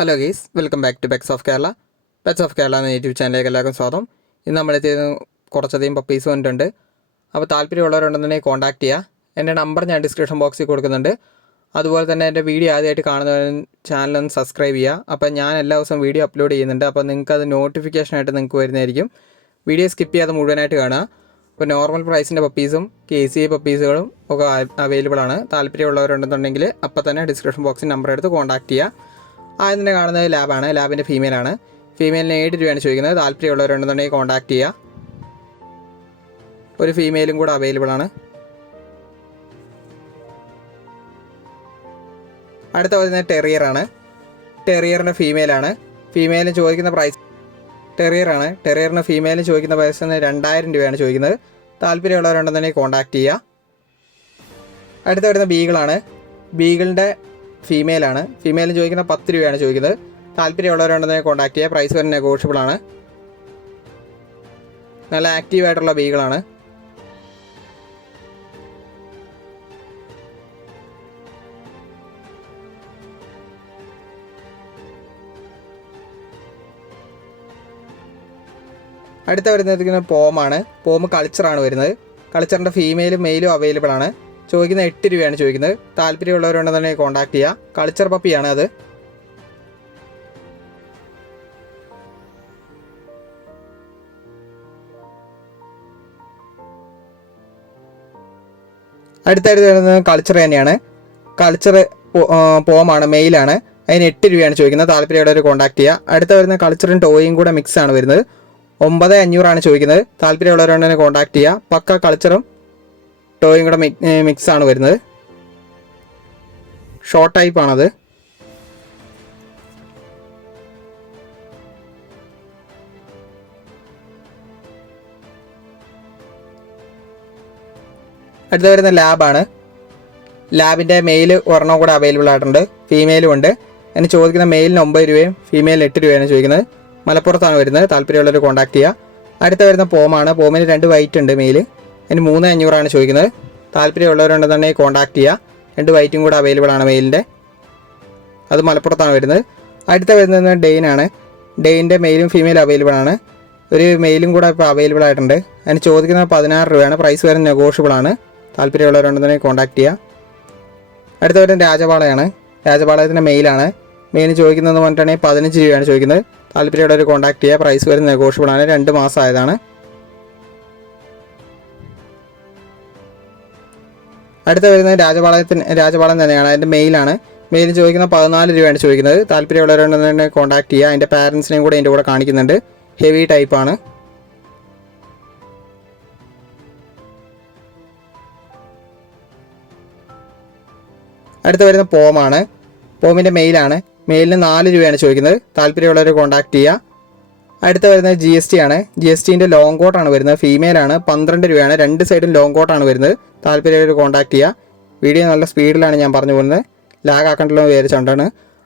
Hello guys, welcome back to pets of Kerala. Pets of Kerala എന്ന YouTube ചാനലിലേക്ക് എല്ലാവർക്കും സ്വാഗതം. ഇന്ന് നമ്മളെത്തിയത് കുറച്ചധികം പപ്പീസ് വന്നിട്ടുണ്ട്. അപ്പോൾ താല്പര്യമുള്ളവരുണ്ടെന്നുണ്ടെങ്കിൽ കോൺടാക്ട് ചെയ്യുക. എൻ്റെ നമ്പർ ഞാൻ ഡിസ്ക്രിപ്ഷൻ ബോക്സിൽ കൊടുക്കുന്നുണ്ട്. അതുപോലെ തന്നെ എൻ്റെ വീഡിയോ ആദ്യമായിട്ട് കാണുന്നവരും ചാനലൊന്ന് സബ്സ്ക്രൈബ് ചെയ്യുക. അപ്പോൾ ഞാൻ എല്ലാ ദിവസവും വീഡിയോ അപ്ലോഡ് ചെയ്യുന്നുണ്ട്. അപ്പോൾ നിങ്ങൾക്കത് നോട്ടിഫിക്കേഷനായിട്ട് നിങ്ങൾക്ക് വരുന്നതായിരിക്കും. വീഡിയോ സ്കിപ്പ് ചെയ്യാതെ മുഴുവനായിട്ട് കാണുക. അപ്പോൾ നോർമൽ പ്രൈസിൻ്റെ പപ്പീസും KCI പപ്പീസുകളും ഒക്കെ അവൈലബിൾ ആണ്. താല്പര്യമുള്ളവരുണ്ടെന്നുണ്ടെങ്കിൽ അപ്പോൾ തന്നെ ഡിസ്ക്രിപ്ഷൻ ബോക്സിൽ നമ്പർ എടുത്ത് കോൺടാക്ട് ചെയ്യുക. ആദ്യം തന്നെ കാണുന്നത് ലാബാണ്. ലാബിൻ്റെ ഫീമെയിലാണ്. ഫീമെയിലിന് 7 രൂപയാണ് ചോദിക്കുന്നത്. താല്പര്യമുള്ളവരുണ്ടെന്നുണ്ടെങ്കിൽ കോൺടാക്ട് ചെയ്യുക. ഒരു ഫീമെയിലും കൂടെ അവൈലബിൾ ആണ്. അടുത്ത വരുന്നത് ടെറിയറാണ്. ടെറിയറിൻ്റെ ഫീമെയിലാണ്. ഫീമെയിലിന് ചോദിക്കുന്ന പ്രൈസ് ടെറിയറാണ്. ടെറിയറിന് ഫീമെയിലിന് ചോദിക്കുന്ന പ്രൈസ് 2000 രൂപയാണ് ചോദിക്കുന്നത്. താല്പര്യമുള്ളവരുണ്ടെന്നുണ്ടെങ്കിൽ കോൺടാക്ട് ചെയ്യുക. അടുത്ത വരുന്ന ബീഗിളാണ്. ബീഗിളിൻ്റെ ഫീമെയിലാണ്. ഫീമെയിലിന് ചോദിക്കുന്ന 10 രൂപയാണ് ചോദിക്കുന്നത്. താല്പര്യമുള്ളവരുണ്ടെന്നുണ്ടെങ്കിൽ കോൺടാക്ട് ചെയ്യുക. പ്രൈസ് വരെ നെഗോഷ്യബിൾ ആണ്. നല്ല ആക്റ്റീവായിട്ടുള്ള ബീഗിളാണ്. അടുത്ത വരുന്നത് പോമാണ്. പോം കൾച്ചറാണ് വരുന്നത്. കൾച്ചറിൻ്റെ ഫീമെയിലും മെയിലും അവൈലബിൾ ആണ്. ചോദിക്കുന്ന 8 രൂപയാണ് ചോദിക്കുന്നത്. താല്പര്യമുള്ളവരുണ്ടെന്നുണ്ടെങ്കിൽ കോൺടാക്ട് ചെയ്യുക. കൾച്ചർ പപ്പിയാണ് അത്. അടുത്തായിട്ട് വരുന്നത് കൾച്ചർ തന്നെയാണ്. കൾച്ചർ പോമാണ്, മെയിലാണ്. അതിന് 8 രൂപയാണ് ചോദിക്കുന്നത്. താല്പര്യമുള്ളവർ കോൺടാക്ട് ചെയ്യുക. അടുത്ത വരുന്ന കൾച്ചറും ടോയും കൂടെ മിക്സ് ആണ് വരുന്നത്. 9500 ചോദിക്കുന്നത്. താല്പര്യമുള്ളവരുണ്ടെങ്കിൽ കോൺടാക്ട് ചെയ്യുക. പക്ക കൾച്ചറും ടോയും കൂടെ മിക്സ് ആണ് വരുന്നത്. ഷോർട്ട് ടൈപ്പാണത്. അടുത്ത വരുന്ന ലാബാണ്. ലാബിൻ്റെ മെയിൽ ഒരെണ്ണം കൂടെ അവൈലബിൾ ആയിട്ടുണ്ട്. ഫീമെയിലും ഉണ്ട്. അതിന് ചോദിക്കുന്ന മെയിലിന് 9 രൂപയും ഫീമെയിലിന് 8 രൂപയാണ് ചോദിക്കുന്നത്. മലപ്പുറത്താണ് വരുന്നത്. താല്പര്യമുള്ളവർ കോൺടാക്ട് ചെയ്യുക. അടുത്ത വരുന്ന പോമാണ്. പോമിന് 2 വൈറ്റ് ഉണ്ട് മെയിൽ. അതിന് 3500 ചോദിക്കുന്നത്. താല്പര്യമുള്ളവരുണ്ടെന്നുണ്ടെങ്കിൽ കോൺടാക്ട് ചെയ്യുക. 2 വൈറ്റും കൂടെ അവൈലബിൾ ആണ് മെയിലിൻ്റെ. അത് മലപ്പുറത്താണ് വരുന്നത്. അടുത്ത വരുന്നത് ഡെയിനാണ്. ഡെയിൻ്റെ മെയിലും ഫീമെയിലും അവൈലബിൾ ആണ്. ഒരു മെയിലും കൂടെ ഇപ്പോൾ അവൈലബിൾ ആയിട്ടുണ്ട്. അതിന് ചോദിക്കുന്നത് 16 രൂപയാണ്. പ്രൈസ് വരെ നെഗോഷ്യബിൾ ആണ്. താല്പര്യമുള്ളവരുണ്ടെന്നുണ്ടെങ്കിൽ കോൺടാക്ട് ചെയ്യുക. അടുത്ത വരുന്നത് രാജപാളയാണ്. രാജപാളയത്തിൻ്റെ മെയിലാണ്. മെയിലിന് ചോദിക്കുന്നതെന്ന് പറഞ്ഞിട്ടുണ്ടെങ്കിൽ 15 രൂപയാണ് ചോദിക്കുന്നത്. താല്പര്യമുള്ളവർ കോൺടാക്ട് ചെയ്യുക. പ്രൈസ് വരെ നെഗോഷ്യബിൾ ആണ്. 2 മാസം ആയതാണ്. അടുത്ത വരുന്നത് രാജപാളയം തന്നെയാണ്. അതിൻ്റെ മെയിലാണ്. മെയിലിന് ചോദിക്കുന്ന 14 രൂപയാണ് ചോദിക്കുന്നത്. താല്പര്യമുള്ളവരുണ്ടെന്നുണ്ടെങ്കിൽ കോൺടാക്ട് ചെയ്യുക. അതിൻ്റെ പാരൻസിനെയും കൂടെ അതിൻ്റെ കൂടെ കാണിക്കുന്നുണ്ട്. ഹെവി ടൈപ്പാണ്. അടുത്ത വരുന്ന പോമാണ്. പോമിൻ്റെ മെയിലാണ്. മെയിലിന് 4 രൂപയാണ് ചോദിക്കുന്നത്. താല്പര്യമുള്ളവർ കോൺടാക്ട് ചെയ്യുക. അടുത്ത വരുന്നത് GST ആണ്. GSTൻ്റെ ലോങ് കോട്ടാണ് വരുന്നത്. ഫീമെയിലാണ്. 12 രൂപയാണ്. 2 സൈഡും ലോങ് കോട്ടാണ് വരുന്നത്. താല്പര്യമുള്ളവർ കോൺടാക്ട് ചെയ്യുക. വീഡിയോ നല്ല സ്പീഡിലാണ് ഞാൻ പറഞ്ഞു പോകുന്നത്. ലാഗ് ആക്കണ്ടല്ലോ വിചാരിച്ചുകൊണ്ടാണ്.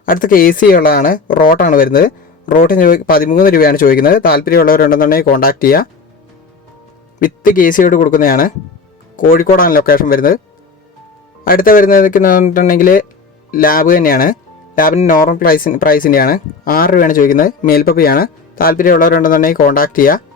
അടുത്ത KCI ഉള്ളതാണ്. റോട്ടാണ് വരുന്നത്. റോട്ടിന് 13 രൂപയാണ് ചോദിക്കുന്നത്. താല്പര്യമുള്ളവരുണ്ടെന്നുണ്ടെങ്കിൽ കോൺടാക്ട് ചെയ്യുക. വിത്ത് KCI കൊടുക്കുന്നതാണ്. കോഴിക്കോടാണ് ലൊക്കേഷൻ വരുന്നത്. അടുത്ത വരുന്നതെന്നുണ്ടെങ്കിൽ ലാബ് തന്നെയാണ്. ലാബിന് നോർമൽ പ്രൈസിൻ്റെയാണ്. 6 രൂപയാണ് ചോദിക്കുന്നത്. മേൽപ്പപ്പിയാണ്. താല്പര്യമുള്ളവരുണ്ടെന്നുണ്ടെങ്കിൽ കോൺടാക്ട് ചെയ്യുക.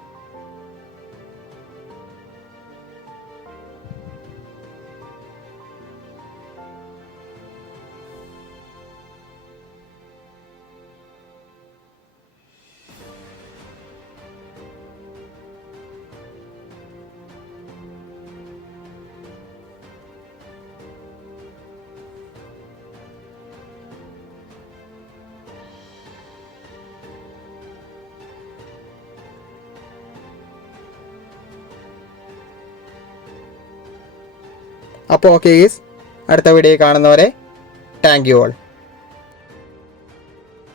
അപ്പോൾ ഓക്കെ ഗീസ്, അടുത്ത വീഡിയോ കാണുന്നവരെ താങ്ക് യു ഓൾ.